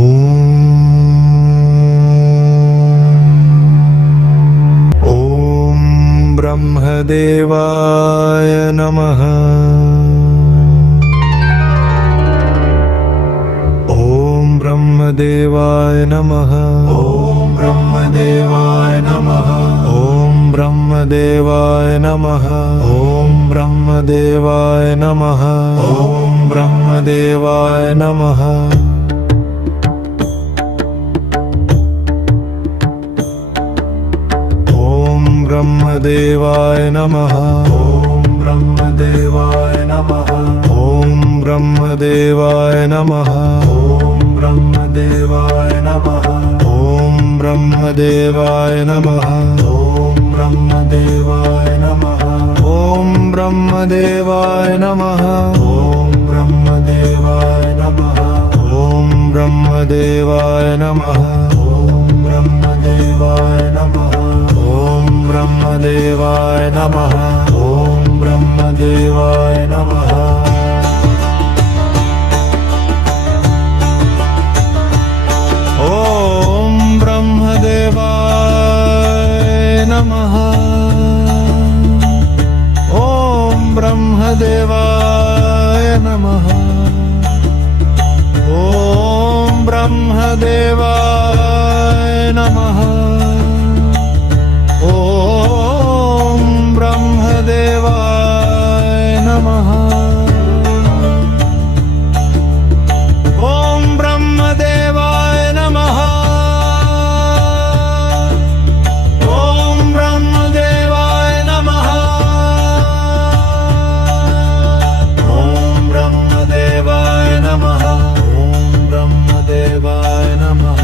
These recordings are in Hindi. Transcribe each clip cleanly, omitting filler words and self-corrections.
ॐ ब्रह्मदेवाय नमः। ॐ ब्रह्मदेवाय नमः। ॐ ब्रह्मदेवाय नमः। ॐ ब्रह्मदेवाय नमः। ॐ ब्रह्मदेवाय नमः। ॐ ब्रह्मदेवाय नमः। ब्रह्मदेवाय नमः। ॐ ब्रह्मदेवाय नमः। ॐ ब्रह्मदेवाय नमः। ॐ ब्रह्मदेवाय नमः। ॐ ब्रह्मदेवाय नमः। ॐ ब्रह्मदेवाय नमः। ॐ ब्रह्मदेवाय नमः। ॐ ब्रह्मदेवाय नमः। ॐ ब्रह्मदेवाय नमः। ॐ ब्रह्मदेवाय नमः। ॐ ब्रह्मदेवाय नमः। ॐ ब्रह्मदेवाय नमः। ॐ ब्रह्मदेवाय नमः। ॐ ब्रह्मदेवाय नमः। ॐ ब्रह्मदेवाय नमः। ॐ ब्रह्मदेवाय नमः। ॐ ब्रह्मदेवाय नमः। ॐ ब्रह्मदेवाय नमः। ॐ ब्रह्मदेवाय नमः। ॐ ब्रह्मदेवाय नमः।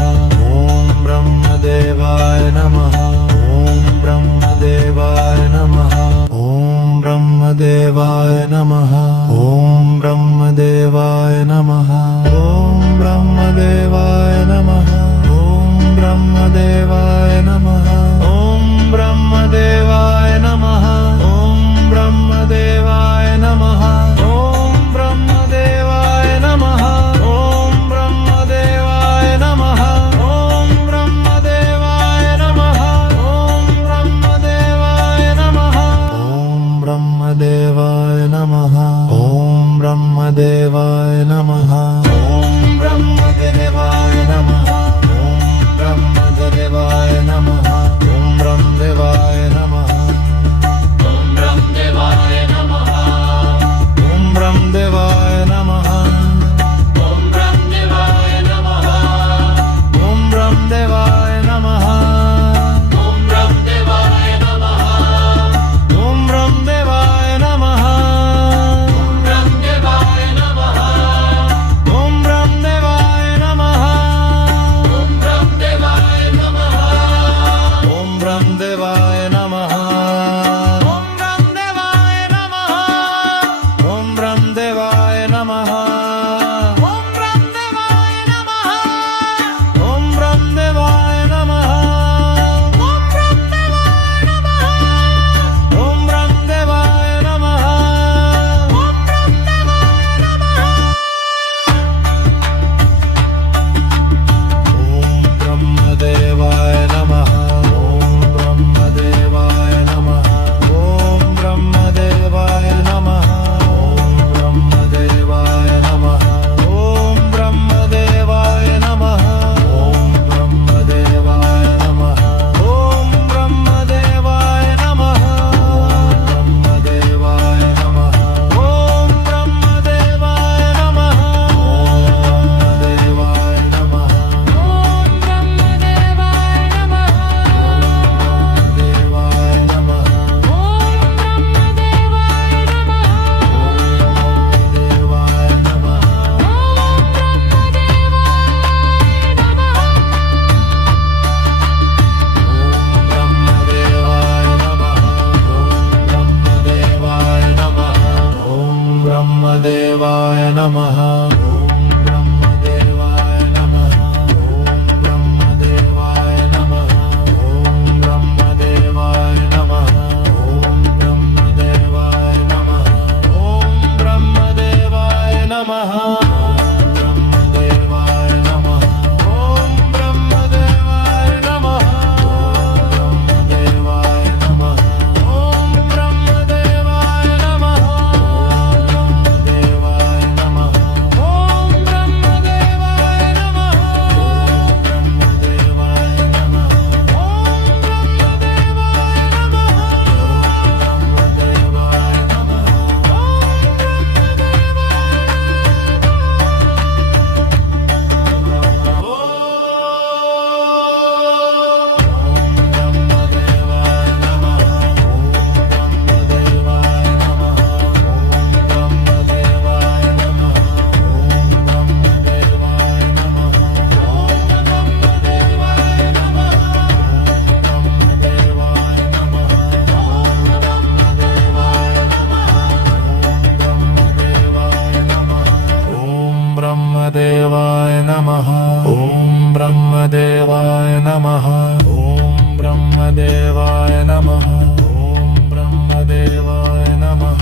ब्रह्मदेवाय नमः ॐ ब्रह्मदेवाय नमः ॐ ब्रह्मदेवाय नमः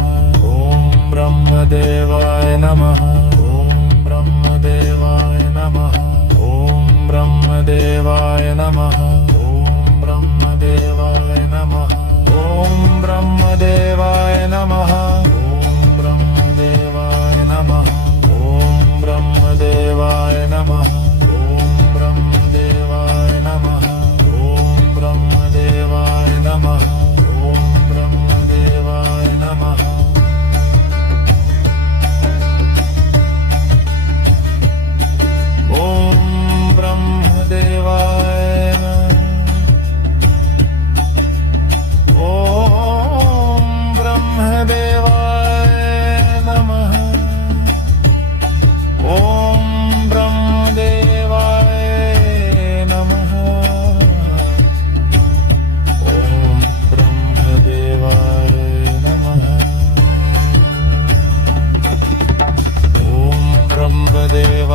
ॐ ब्रह्मदेवाय नमः ॐ ब्रह्मदेवाय नमः ॐ ब्रह्मदेवाय नमः ॐ ब्रह्मदेवाय नमः ॐ ब्रह्मदेवाय नमः ॐ ब्रह्मदेवाय नमः ॐ ब्रह्मदेवाय नमः ॐ ब्रह्मदेवाय नमः ॐ ब्रह्मदेवाय नमः ॐ ब्रह्मदेवाय नमः ॐ ब्रह्मदेवाय नमः ॐ ब्रह्मदेवाय नमः ॐ ब्रह्मदेवाय नमः ॐ ब्रह्मदेवाय